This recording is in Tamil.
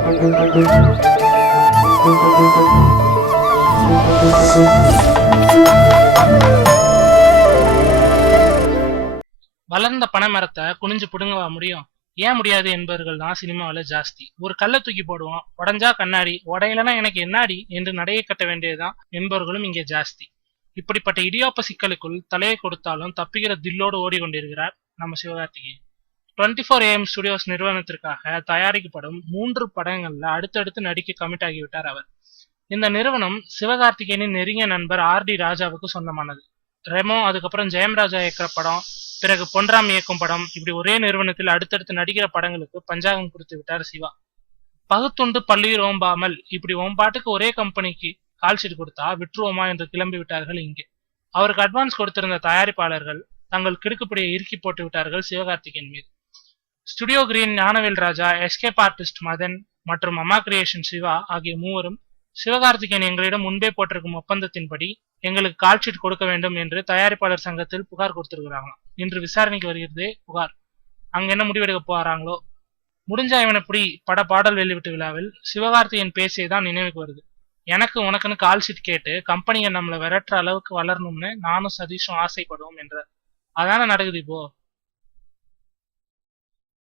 வளர்ந்த பனை மரத்தை குனிஞ்சு புடுங்கவா முடியும்? ஏன் முடியாது என்பவர்கள் தான் சினிமாவில் ஜாஸ்தி. ஒரு கல்லை தூக்கி போடுவோம், உடஞ்சா கண்ணாடி, உடையலன்னா எனக்கு என்னாடி என்று நடையை கட்ட வேண்டியதுதான் என்பவர்களும் இங்கே ஜாஸ்தி. இப்படிப்பட்ட இடியாப்ப சிக்கலுக்குள் தலையை கொடுத்தாலும் தப்பிக்கிற தில்லோடு ஓடிக்கொண்டிருக்கிறார் நம்ம சிவகார்த்திகேயன். 24 AM ஸ்டுடியோஸ் நிறுவனத்திற்காக தயாரிக்கப்படும் 3 படங்கள்ல அடுத்தடுத்து நடிக்க கமிட் ஆகிவிட்டார் அவர். இந்த நிறுவனம் சிவகார்த்திகேயனின் நெருங்கிய நண்பர் RD ராஜாவுக்கு சொந்தமானது. ரெமோ, அதுக்கப்புறம் ஜெயம் ராஜா இயக்கிற படம், பிறகு பொன்ராம் இயக்கும் படம், இப்படி ஒரே நிறுவனத்தில் அடுத்தடுத்து நடிக்கிற படங்களுக்கு பஞ்சாங்கம் கொடுத்து விட்டார் சிவா. பகுத்துண்டு பள்ளியில் ஓம்பாமல் இப்படி ஓம்பாட்டுக்கு ஒரே கம்பெனிக்கு கால்ஷீட் கொடுத்தா விட்டுருவோமா என்று கிளம்பி விட்டார்கள் இங்கே. அவருக்கு அட்வான்ஸ் கொடுத்திருந்த தயாரிப்பாளர்கள் தங்கள் கிடுக்குப்படியை இறுக்கி போட்டு விட்டார்கள் சிவகார்த்திகேயன் மீது. ஸ்டுடியோ கிரீன் ஞானவேல் ராஜா, எஸ்கேப் ஆர்டிஸ்ட் மதன் மற்றும் அம்மா கிரியேஷன் சிவா ஆகிய மூவரும் சிவகார்த்திகேயன் எங்களிடம் முன்பே போட்டிருக்கும் ஒப்பந்தத்தின்படி எங்களுக்கு கால்ஷீட் கொடுக்க வேண்டும் என்று தயாரிப்பாளர் சங்கத்தில் புகார் கொடுத்திருக்கிறாங்களாம். இன்று விசாரணைக்கு வருகிறதே புகார். அங்க என்ன முடிவெடுக்க போறாங்களோ. முடிஞ்சா இவனப்படி பட பாடல் வெளியிட்டு விழாவில் சிவகார்த்திகேயன் பேசியதான் நினைவுக்கு வருது. எனக்கு உனக்குன்னு கால்ஷீட் கேட்டு கம்பெனியை நம்மளை விரட்டுற அளவுக்கு வளரணும்னு நானும் சதீஷும் ஆசைப்படுவோம் என்றார். அதான நடக்குது இப்போ.